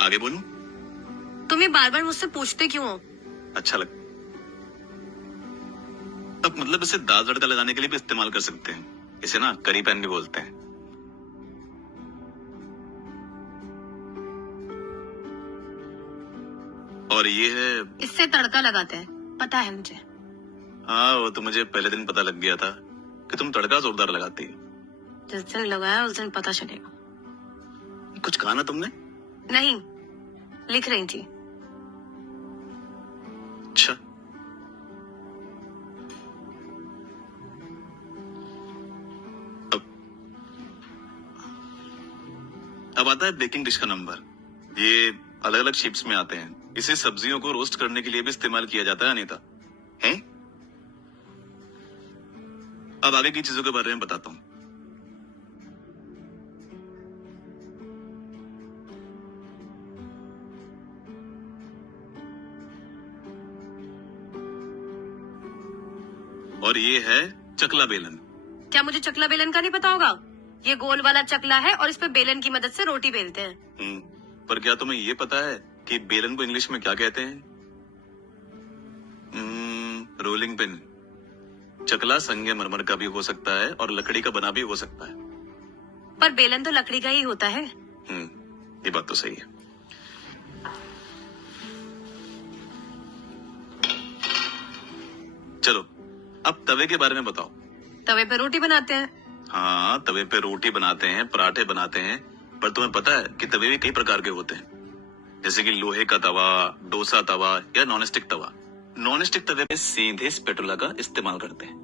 आगे बोलूं? तुम ये बार बार मुझसे पूछते क्यों हो? अच्छा लग। अब मतलब इसे दाल तड़का लगाने के लिए भी इस्तेमाल कर सकते हैं। इसे ना करी पैन भी बोलते हैं। और ये है, इससे तड़का लगाते हैं, पता है मुझे। हाँ वो तो मुझे पहले दिन पता लग गया था कि तुम तड़का जोरदार लगाती हो। जिस दिन लगाया उस दिन पता चलेगा। कुछ कहा ना तुमने? नहीं, लिख रही थी। अच्छा, अब आता है बेकिंग डिश का नंबर। ये अलग अलग शेप्स में आते हैं। इसे सब्जियों को रोस्ट करने के लिए भी इस्तेमाल किया जाता है अनीता। हैं? अब आगे की चीजों के बारे में बताता हूँ। और ये है चकला बेलन। क्या मुझे चकला बेलन का नहीं पता होगा? ये गोल वाला चकला है और इस पे बेलन की मदद से रोटी बेलते हैं। पर क्या तुम्हें ये पता है कि बेलन को इंग्लिश में क्या कहते हैं? Rolling pin. चकला संगमरमर का भी हो सकता है और लकड़ी का बना भी हो सकता है। पर बेलन तो लकड़ी का ही होता है। ये बात तो सही है। चलो अब तवे के बारे में बताओ। तवे पे रोटी बनाते हैं। हाँ, तवे पे रोटी बनाते हैं, पराठे बनाते हैं। पर तुम्हें पता है कि तवे भी कई प्रकार के होते हैं, जैसे कि लोहे का तवा, डोसा तवा या नॉनस्टिक तवा। नॉनस्टिक तवे पे सीधे स्पैटुला का इस्तेमाल करते हैं।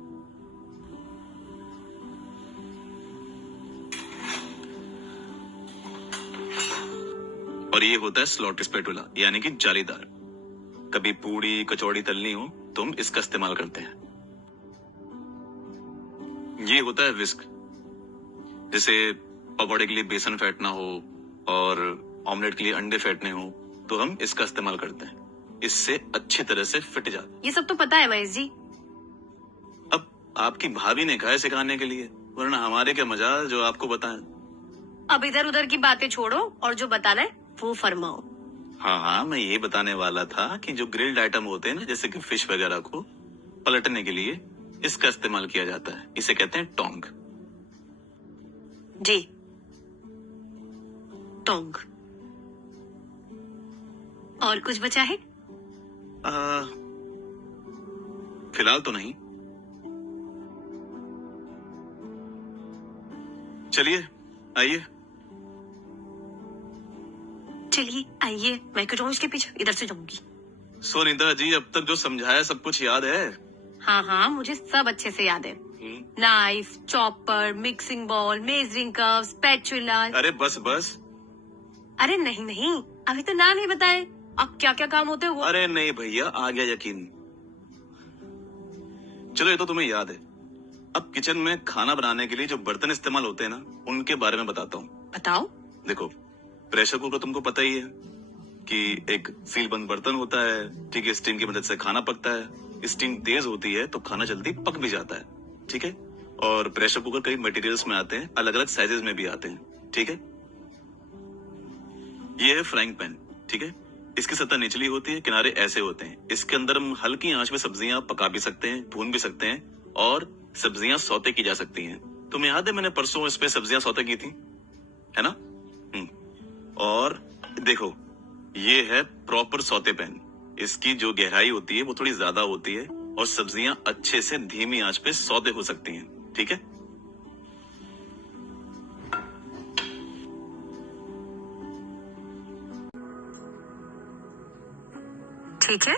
और ये होता है स्लॉट स्पैटुला, यानी कि जालीदार। कभी पूड़ी कचौड़ी तलनी हो तो हम इसका इस्तेमाल करते हैं। ये होता है विस्क, जैसे पकौड़े के लिए बेसन फेंटना हो और ऑमलेट के लिए अंडे फेंटने हो तो हम इसका इस्तेमाल करते हैं। इससे अच्छी तरह से फिट जाता। ये सब तो पता है महेश जी। अब आपकी भाभी ने कहा है सिखाने के लिए, वरना हमारे क्या मजाल जो आपको बताएं। अब इधर उधर की बातें छोड़ो और जो बताना है वो फरमाओ। हाँ, मैं ये बताने वाला था कि जो ग्रिल्ड आइटम होते हैं ना, जैसे कि फिश वगैरह को पलटने के लिए इसका इस्तेमाल किया जाता है। इसे कहते हैं टोंग। जी, टोंग। और कुछ बचा है? फिलहाल तो नहीं। चलिए आइए। चलिए आइए, मैं क्यों जाऊं इसके पीछे, इधर से जाऊंगी। सोनीता जी, अब तक जो समझाया सब कुछ याद है? हाँ हाँ, मुझे सब अच्छे से याद है। Knife, chopper, mixing ball, measuring cup, spatula. अरे बस बस। अरे नहीं नहीं, अभी तो नाम ही बताए। अब क्या क्या काम होते हैं वो। अरे नहीं भैया, आ गया यकीन। चलो ये तो तुम्हें याद है। अब किचन में खाना बनाने के लिए जो बर्तन इस्तेमाल होते हैं ना, उनके बारे में बताता हूँ। बताओ। देखो, प्रेशर कुकर तुमको पता ही है कि एक सील बंद बर्तन होता है। ठीक है, स्टीम की मदद से खाना पकता है। स्टीम तेज होती है तो खाना जल्दी पक भी जाता है। ठीक है, और प्रेशर कुकर कई मटेरियल्स में आते हैं, अलग अलग साइजेस में भी आते हैं। ठीक है, ये है फ्राइंग पैन। ठीक है, इसकी सतह निचली होती है, किनारे ऐसे होते हैं। इसके अंदर हम हल्की आंच में सब्जियां पका भी सकते हैं, भून भी सकते हैं और सब्जियां सौते की जा सकती हैं। तुम्हें याद है मैंने परसों इस पे सब्जियां सौते की थी, है ना? और देखो, ये है प्रॉपर सौते पैन। इसकी जो गहराई होती है वो थोड़ी ज्यादा होती है और सब्जियां अच्छे से धीमी आंच पे सौते हो सकती हैं। ठीक है, ठीक है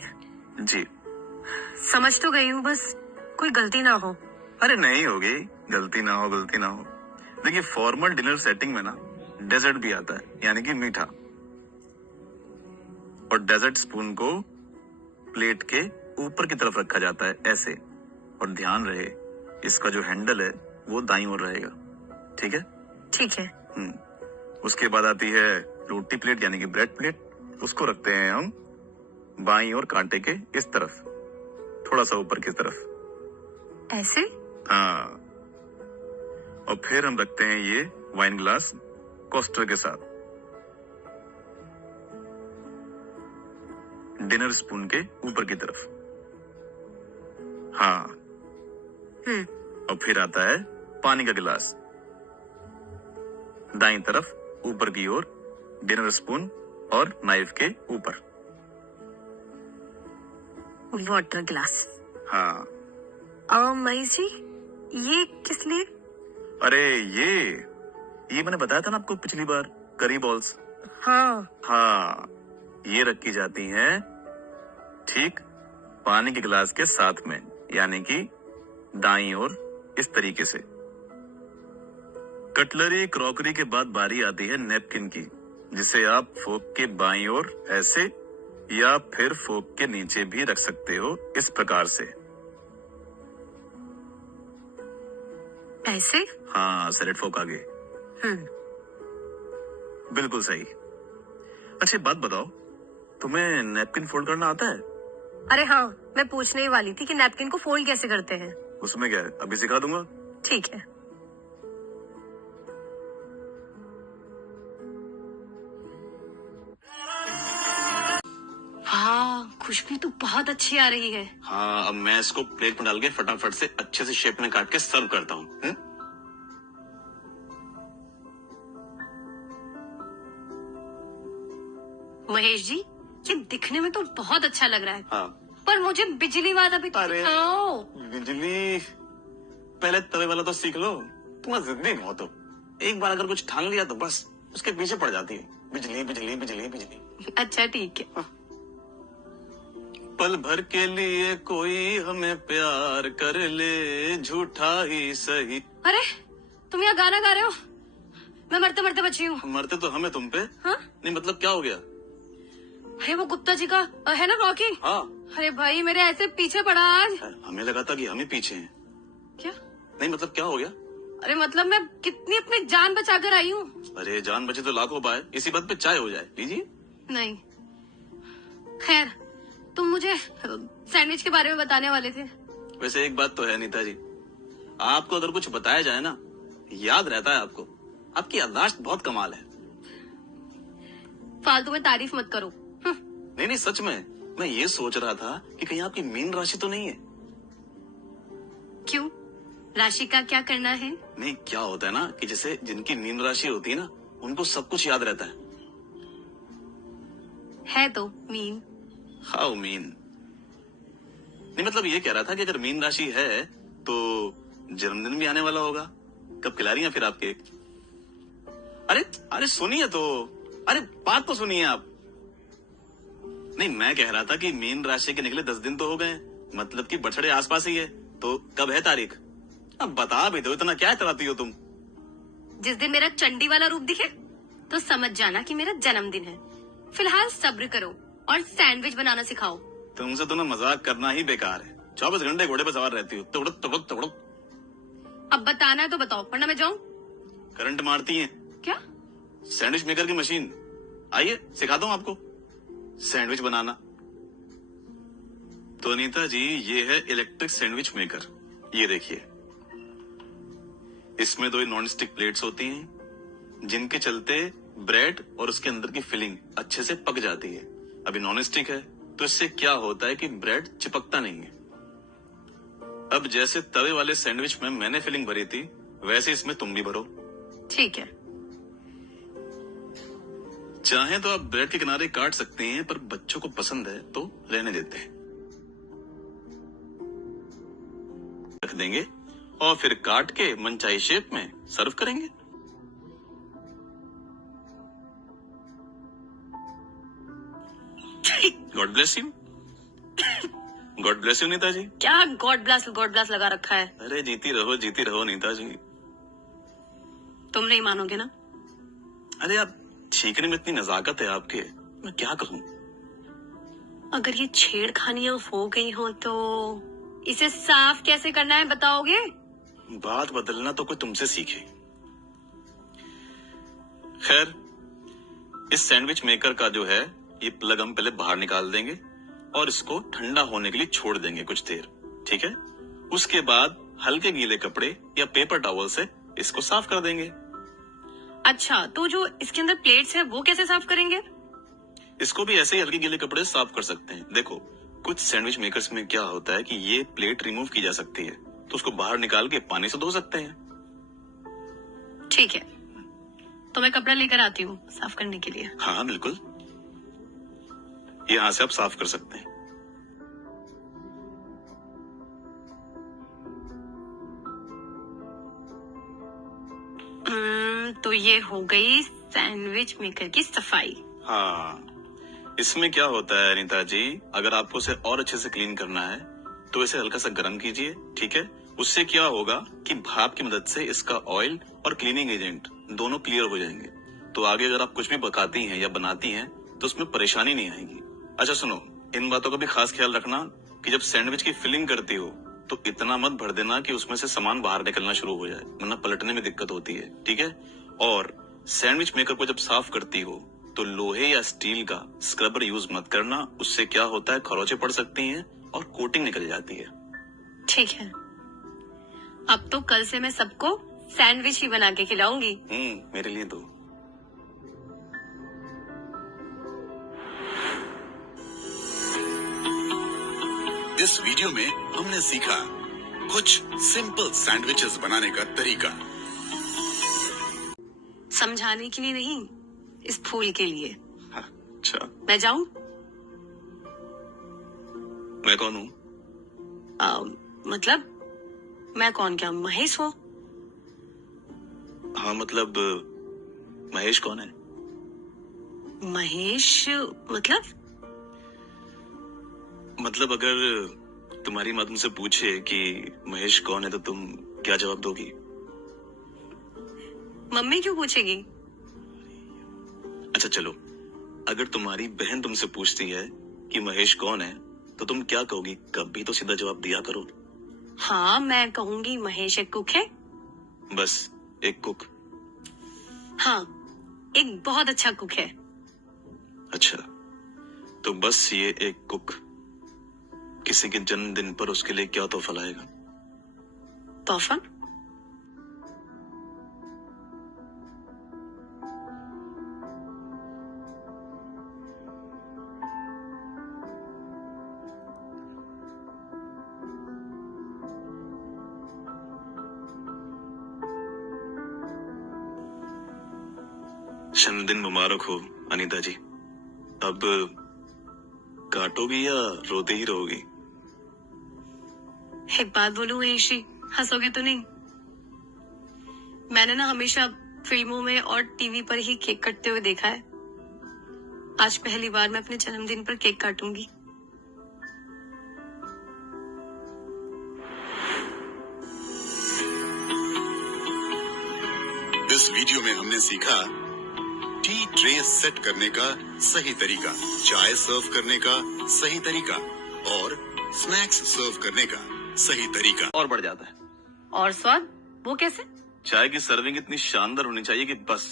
जी। समझ तो गई हूँ, बस कोई गलती ना हो। अरे नहीं होगी, गलती ना हो, गलती ना हो। देखिए, फॉर्मल डिनर सेटिंग में ना डेजर्ट भी आता है, यानी कि मीठा। और डेजर्ट स्पून को प्लेट के ऊपर की तरफ रखा जाता है, ऐसे। और ध्यान रहे, इसका जो हैंडल है वो दाईं ओर रहेगा। ठीक है? ठीक है। उसके बाद आती है रोटी प्लेट, यानी कि ब्रेड प्लेट। उसको रखते हैं हम बाईं ओर कांटे के इस तरफ, थोड़ा सा ऊपर की तरफ, ऐसे। हाँ। और फिर हम रखते हैं ये वाइन ग्लास कोस्टर के साथ। डिनर स्पून के ऊपर की तरफ। हाँ, और फिर आता है पानी का गिलास, दाईं तरफ ऊपर की ओर, डिनर स्पून और नाइफ के ऊपर। Water glass. हाँ। महेश जी, ये किस लिए? अरे ये मैंने बताया था ना आपको पिछली बार, करी बॉल्स। हाँ, ये रखी जाती हैं ठीक पानी के गिलास के साथ में, यानी कि दाईं ओर, इस तरीके से। कटलरी क्रॉकरी के बाद बारी आती है नैपकिन की, जिसे आप फोक के बाईं ओर ऐसे या फिर फोक के नीचे भी रख सकते हो, इस प्रकार से। ऐसे? हाँ, सैलेड फोक आगे। बिल्कुल सही। अच्छा, बात बताओ, तुम्हें नैपकिन फोल्ड करना आता है? अरे हाँ, मैं पूछने ही वाली थी कि नैपकिन को फोल्ड कैसे करते हैं। उसमें क्या है, अभी सिखा दूंगा। ठीक है। हाँ, खुशबू तो बहुत अच्छी आ रही है। हाँ, अब मैं इसको प्लेट में डाल के फटाफट से अच्छे से शेप में काट के सर्व करता हूँ। महेश जी, ये दिखने में तो बहुत अच्छा लग रहा है। हाँ। पर मुझे बिजली वाला भी अरे, दिखाओ। बिजली पहले तवे वाला तो सीख लो, तुम्हारा जिद्दी बहुत हो। एक बार अगर कुछ ठान लिया तो बस उसके पीछे पड़ जाती है, बिजली बिजली बिजली बिजली। अच्छा ठीक है। पल भर के लिए कोई हमें प्यार कर ले, झूठा ही सही। अरे, तुम यहाँ गाना गा रहे हो? मैं मरते मरते बची हूँ। मरते तो हमें तुम पे। हाँ? नहीं मतलब क्या हो गया? अरे वो गुप्ता जी का है ना रॉकी? हाँ। अरे भाई, मेरे ऐसे पीछे पड़ा आज। हमें लगा था कि हम ही पीछे हैं। क्या? नहीं मतलब क्या हो गया? अरे मतलब मैं कितनी अपनी जान बचा कर आई हूँ। अरे जान बचे तो लाखों पाए, इसी बात पे चाय हो जाए। लीजिए। नहीं, खैर, तुम मुझे सैंडविच के बारे में बताने वाले थे। वैसे एक बात तो है नीता जी, आपको अगर कुछ बताया जाए ना, याद रहता है आपको। आपकी याददाश्त बहुत कमाल है। फालतू में तारीफ मत करो। नहीं नहीं, सच में मैं ये सोच रहा था कि कहीं आपकी मीन राशि तो नहीं है। क्यों? राशि का क्या करना है? नहीं, क्या होता है ना कि जैसे जिनकी मीन राशि होती है ना, उनको सब कुछ याद रहता है तो मीन। How mean? नहीं मतलब ये कह रहा था कि अगर मीन राशि है तो जन्मदिन भी आने वाला होगा। कब खिला रही हैं फिर आपके? अरे अरे सुनिए तो, अरे बात तो सुनिए आप। नहीं, मैं कह रहा था कि मीन राशि के निकले 10 दिन तो हो गए, मतलब कि बछड़े आसपास ही है, तो कब है तारीख? अब बता भी दो, इतना क्या इतराती हो तुम? जिस दिन मेरा चंडी वाला रूप दिखे तो समझ जाना कि मेरा जन्मदिन है। फिलहाल सब्र करो और सैंडविच बनाना सिखाओ। तुमसे तो ना मजाक करना ही बेकार है। 24 घंटे घोड़े पर सवार रहती हो, तोड़ो तोड़ो तोड़ो। अब बताना है तो बताओ, वरना मैं जाऊं। करंट मारती हैं क्या? सैंडविच मेकर की मशीन। आइए सिखाता हूँ आपको सैंडविच बनाना। तो अनीता जी, ये है इलेक्ट्रिक सैंडविच मेकर। ये देखिए, इसमें 2 नॉन स्टिक प्लेट्स होती हैं, जिनके चलते ब्रेड और उसके अंदर की फिलिंग अच्छे से पक जाती है। अभी नॉन स्टिक है तो इससे क्या होता है कि ब्रेड चिपकता नहीं है। अब जैसे तवे वाले सैंडविच में मैंने फिलिंग भरी थी, वैसे इसमें तुम भी भरो। ठीक है। चाहे तो आप ब्रेड के किनारे काट सकते हैं, पर बच्चों को पसंद है तो रहने देते हैं। रख देंगे और फिर काट के मनचाही शेप में सर्व करेंगे। God bless you. God bless you Neeta ji. क्या गॉड ब्लेस लगा रखा है? अरे जीती रहो नीता जी। तुम नहीं मानोगे ना? अरे आप छींकने में इतनी नजाकत है आपके, मैं क्या कहूँ। अगर ये छेड़खानियां हो गई हो तो इसे साफ कैसे करना है बताओगे? बात बदलना तो कोई तुमसे सीखे। खैर, इस सैंडविच मेकर का जो है ये प्लग हम पहले बाहर निकाल देंगे और इसको ठंडा होने के लिए छोड़ देंगे कुछ देर, ठीक है? उसके बाद हल्के गीले कपड़े या पेपर टॉवल से इसको साफ कर देंगे। अच्छा, तो जो इसके अंदर प्लेट्स है वो कैसे साफ करेंगे? इसको भी ऐसे ही हल्के गीले कपड़े से साफ कर सकते हैं। देखो, कुछ सैंडविच मेकर्स में क्या होता है कि ये प्लेट रिमूव की जा सकती है, तो उसको बाहर निकाल के पानी से धो सकते हैं। ठीक है, तो मैं कपड़ा लेकर आती हूँ साफ करने के लिए। हाँ बिल्कुल, यहाँ से आप साफ कर सकते हैं। तो ये हो गई सैंडविच मेकर की सफाई। हाँ, इसमें क्या होता है अनीता जी, अगर आपको इसे और अच्छे से क्लीन करना है तो इसे हल्का सा गर्म कीजिए, ठीक है। उससे क्या होगा कि भाप की मदद से इसका ऑयल और क्लीनिंग एजेंट दोनों क्लियर हो जाएंगे, तो आगे अगर आप कुछ भी पकाती हैं या बनाती हैं तो उसमें परेशानी नहीं आएगी। अच्छा सुनो, इन बातों का भी खास ख्याल रखना कि जब सैंडविच की फिलिंग करती हो तो इतना मत भर देना कि उसमें से सामान बाहर निकलना शुरू हो जाए, वरना पलटने में दिक्कत होती है, ठीक है। और सैंडविच मेकर को जब साफ करती हो तो लोहे या स्टील का स्क्रबर यूज मत करना, उससे क्या होता है खरोंचे पड़ सकती हैं और कोटिंग निकल जाती है। ठीक है, अब तो कल से मैं सबको सैंडविच ही बना के खिलाऊंगी। मेरे लिए दो। इस वीडियो में हमने सीखा कुछ सिंपल सैंडविचेस बनाने का तरीका। समझाने के लिए नहीं, इस फूल के लिए। अच्छा, मैं जाऊं? मैं कौन हूँ? मतलब मैं कौन, क्या महेश हो? हाँ मतलब महेश कौन है? महेश मतलब अगर तुम्हारी माँ तुमसे पूछे कि महेश कौन है तो तुम क्या जवाब दोगी? मम्मी क्यों पूछेगी? अच्छा चलो, अगर तुम्हारी बहन तुमसे पूछती है कि महेश कौन है तो तुम क्या कहोगी? कभी तो सीधा जवाब दिया करो। हाँ, मैं कहूंगी महेश एक कुक है। बस एक कुक? हाँ, एक बहुत अच्छा कुक है। अच्छा, तो बस ये एक कुक किसी के जन्मदिन पर उसके लिए क्या तोहफा लाएगा? तोहफा? जन्मदिन मुबारक हो अनीता जी। अब काटोगी या रोते ही रहोगी? एक बात बोलूं महेश जी, हंसोगे तो नहीं? मैंने ना हमेशा फिल्मों में और टीवी पर ही केक कटते हुए देखा है। आज पहली बार मैं अपने जन्मदिन पर केक काटूंगी। इस वीडियो में हमने सीखा टी ट्रे सेट करने का सही तरीका, चाय सर्व करने का सही तरीका और स्नैक्स सर्व करने का सही तरीका। और बढ़ जाता है। और स्वाद, वो कैसे? चाय की सर्विंग इतनी शानदार होनी चाहिए कि बस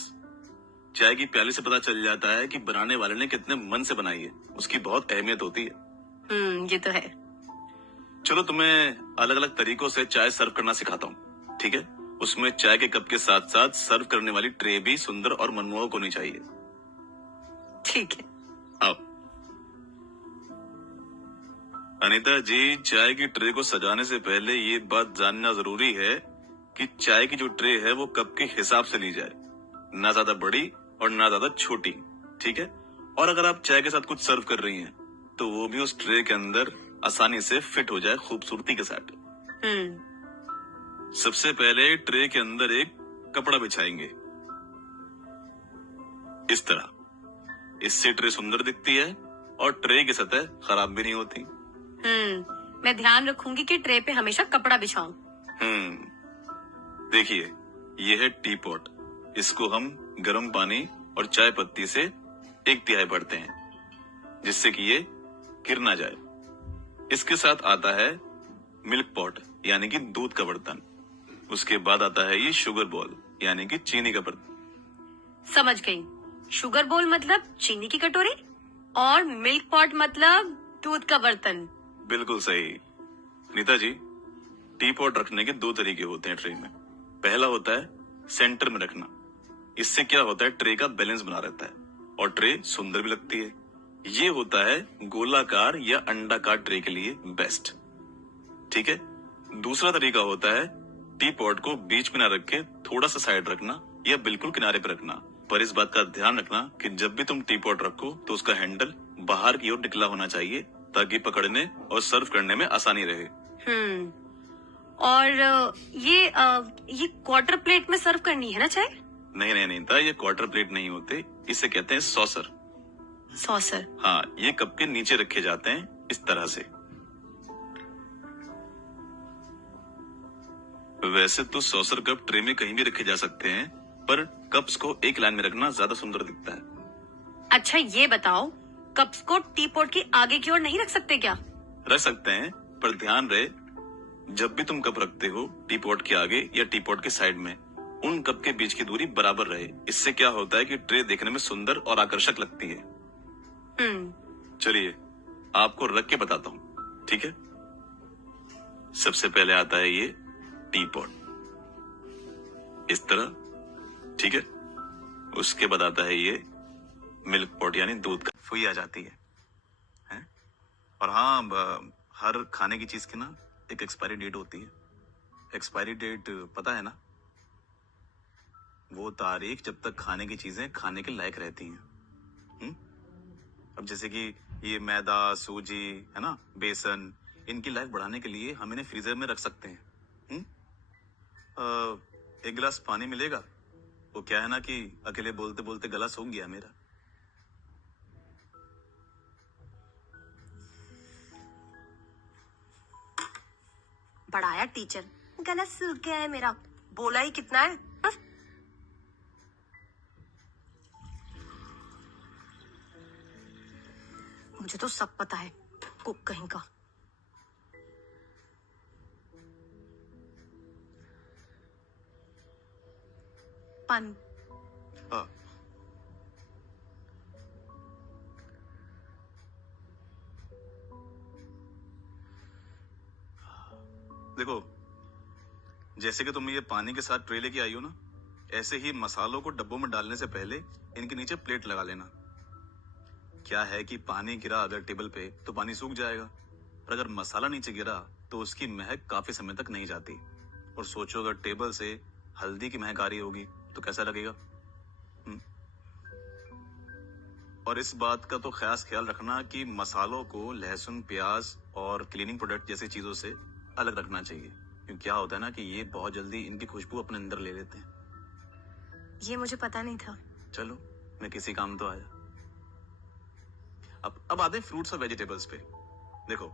चाय की प्याली से पता चल जाता है कि बनाने वाले ने कितने मन से बनाई है। उसकी बहुत अहमियत होती है। ये तो है। चलो तुम्हें अलग अलग तरीकों से चाय सर्व करना सिखाता हूँ, ठीक है। उसमें चाय के कप के साथ साथ सर्व करने वाली ट्रे भी सुंदर और मनमोहक होनी चाहिए। ठीक है। अब अनीता जी, चाय की ट्रे को सजाने से पहले ये बात जानना जरूरी है कि चाय की जो ट्रे है वो कप के हिसाब से ली जाए, ना ज्यादा बड़ी और ना ज्यादा छोटी, ठीक है। और अगर आप चाय के साथ कुछ सर्व कर रही हैं तो वो भी उस ट्रे के अंदर आसानी से फिट हो जाए खूबसूरती के साथ। सबसे पहले ट्रे के अंदर एक कपड़ा बिछाएंगे इस तरह। इससे ट्रे सुंदर दिखती है और ट्रे की सतह खराब भी नहीं होती। मैं ध्यान रखूंगी कि ट्रे पे हमेशा कपड़ा बिछाऊं। देखिए, ये है टी पॉट। इसको हम गर्म पानी और चाय पत्ती से 1/3 भरते हैं जिससे कि ये गिर ना जाए। इसके साथ आता है मिल्क पॉट यानी कि दूध का बर्तन। उसके बाद आता है ये शुगर बॉल यानी कि चीनी का बर्तन। समझ गई। शुगर बोल मतलब चीनी की कटोरी और मिल्क पॉट मतलब दूध का बर्तन। बिल्कुल सही। नीता जी, टी पॉट रखने के 2 तरीके होते हैं ट्रे में। पहला होता है सेंटर में रखना। इससे क्या होता है, ट्रे का बैलेंस बना रहता है और ट्रे सुंदर भी लगती है। ये होता है गोलाकार या अंडाकार ट्रे के लिए बेस्ट। ठीक है। दूसरा तरीका होता है टी पॉट को बीच में ना रख के थोड़ा सा साइड रखना या बिल्कुल किनारे पर रखना। पर इस बात का ध्यान रखना कि जब भी तुम टी पॉट रखो तो उसका हैंडल बाहर की ओर निकला होना चाहिए ताकि पकड़ने और सर्व करने में आसानी रहे। और ये क्वार्टर प्लेट में सर्व करनी है ना चाय? नहीं था, ये क्वार्टर प्लेट नहीं होते, इसे कहते हैं सॉसर। सॉसर? हाँ, ये कप के नीचे रखे जाते हैं इस तरह से। वैसे तो सॉसर कप ट्रे में कहीं भी रखे जा सकते हैं, पर कप्स को एक लाइन में रखना ज्यादा सुंदर दिखता है। अच्छा ये बताओ, कप्स को टी पॉट की आगे की ओर नहीं रख सकते क्या? रख सकते हैं, पर ध्यान रहे जब भी तुम कप रखते हो टी पॉट के आगे या टी पॉट के साइड में, उन कप के बीच की दूरी बराबर रहे। इससे क्या होता है कि ट्रे देखने में सुंदर और आकर्षक लगती है। चलिए आपको रख के बताता हूँ, ठीक है। सबसे पहले आता है ये टी पॉट, इस तरह, ठीक है। उसके बाद आता है ये मिल्क पॉट यानी दूध का फुई आ जाती है? और हाँ, हर खाने की चीज की ना एक एक्सपायरी डेट होती है। एक्सपायरी डेट पता है ना? वो तारीख जब तक खाने की चीजें खाने के लायक रहती हैं। अब जैसे कि ये मैदा, सूजी, है ना, बेसन, इनकी लाइफ बढ़ाने के लिए हम इन्हें फ्रीजर में रख सकते हैं। एक गिलास पानी मिलेगा? वो क्या है ना कि अकेले बोलते बोलते गला सूख गया मेरा। बढ़ाया टीचर, गला सूख गया है मेरा, बोला ही कितना है। मुझे तो सब पता है, कुक कहीं का। पानी। हाँ। देखो, जैसे कि तुम ये पानी के साथ ट्रे लेके आई हो ना, ऐसे ही मसालों को डब्बों में डालने से पहले इनके नीचे प्लेट लगा लेना। क्या है कि पानी गिरा अगर टेबल पे तो पानी सूख जाएगा, और अगर मसाला नीचे गिरा तो उसकी महक काफी समय तक नहीं जाती। और सोचो अगर टेबल से हल्दी की महक आ रही होगी तो कैसा लगेगा? और इस बात का तो खास ख्याल रखना कि मसालों को लहसुन, प्याज और क्लीनिंग प्रोडक्ट जैसी चीजों से अलग रखना चाहिए, क्योंकि क्या होता है ना कि ये बहुत जल्दी इनकी खुशबू अपने अंदर ले लेते हैं। ये मुझे पता नहीं था। चलो, मैं किसी काम तो आया। अब आते हैं फ्रूट्स और वेजिटेबल्स पे। देखो,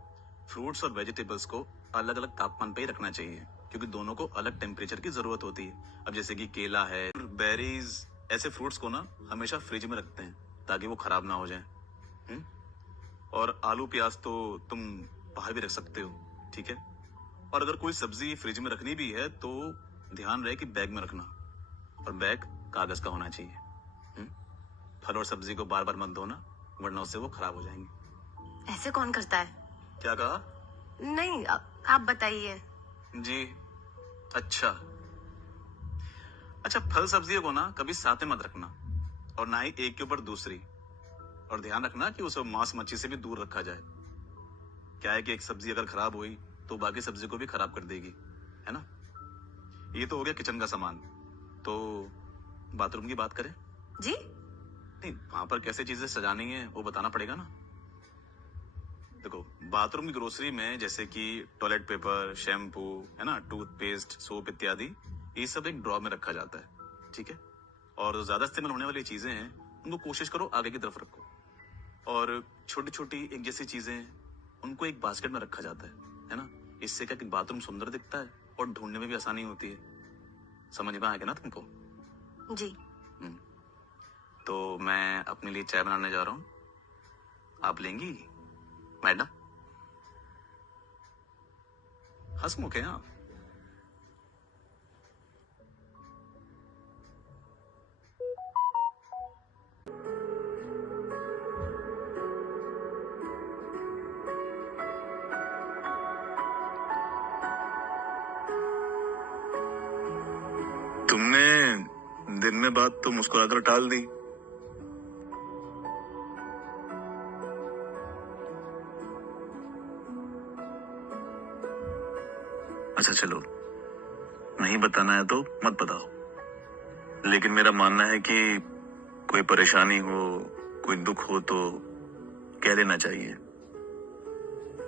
फ्रूट्स और वेजिटेबल्स को अलग अलग तापमान पे ही रखना चाहिए, क्योंकि दोनों को अलग टेम्परेचर की जरूरत होती है। अब जैसे कि केला है, बेरीज, ऐसे फ्रूट्स को ना हमेशा फ्रिज में रखते हैं ताकि वो खराब ना हो जाए। और आलू, प्याज तो तुम बाहर भी रख सकते हो, ठीक है। और अगर कोई सब्जी फ्रिज में रखनी भी है तो ध्यान रहे कि बैग में रखना, और बैग कागज का होना चाहिए। फल और सब्जी को बार बार मत धोना, वरना उससे वो खराब हो जाएंगे। ऐसे कौन करता है? क्या कहा? नहीं, आप बताइए। जी, अच्छा, फल सब्जियों को ना कभी साथ में मत रखना, और ना ही एक के ऊपर दूसरी। और ध्यान रखना कि उसे मांस मच्छी से भी दूर रखा जाए। क्या है कि एक सब्जी अगर खराब हुई तो बाकी सब्जी को भी खराब कर देगी, है ना। ये तो हो गया किचन का सामान। तो बाथरूम की बात करें? जी? नहीं, वहां पर कैसे चीजें सजानी है वो बताना पड़ेगा ना। देखो, बाथरूम की ग्रोसरी में जैसे कि टॉयलेट पेपर, शैम्पू, है ना, टूथपेस्ट, सोप इत्यादि, ये सब एक ड्रॉर में रखा जाता है, ठीक है। और ज्यादा इस्तेमाल होने वाली चीजें हैं उनको कोशिश करो आगे की तरफ रखो, और छोटी छोटी एक जैसी चीजें उनको एक बास्केट में रखा जाता है ना। इससे क्या कि बाथरूम सुंदर दिखता है और ढूंढने में भी आसानी होती है। समझ में आएगा ना तुमको? जी। तो मैं अपने लिए चाय बनाने जा रहा हूँ, आप लेंगी मैडम? हंसमुख हैं आप। तुमने दिन में बात तो मुस्कुराकर टाल दी। अच्छा चलो, नहीं बताना है तो मत बताओ, लेकिन मेरा मानना है कि कोई परेशानी हो, कोई दुख हो तो कह देना चाहिए,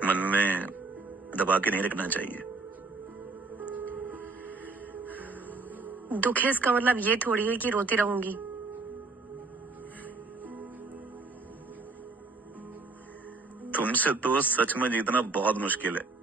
मन में दबा के नहीं रखना चाहिए। दुख है इसका मतलब ये थोड़ी है कि रोती रहूंगी। तुमसे तो सच में जीतना बहुत मुश्किल है।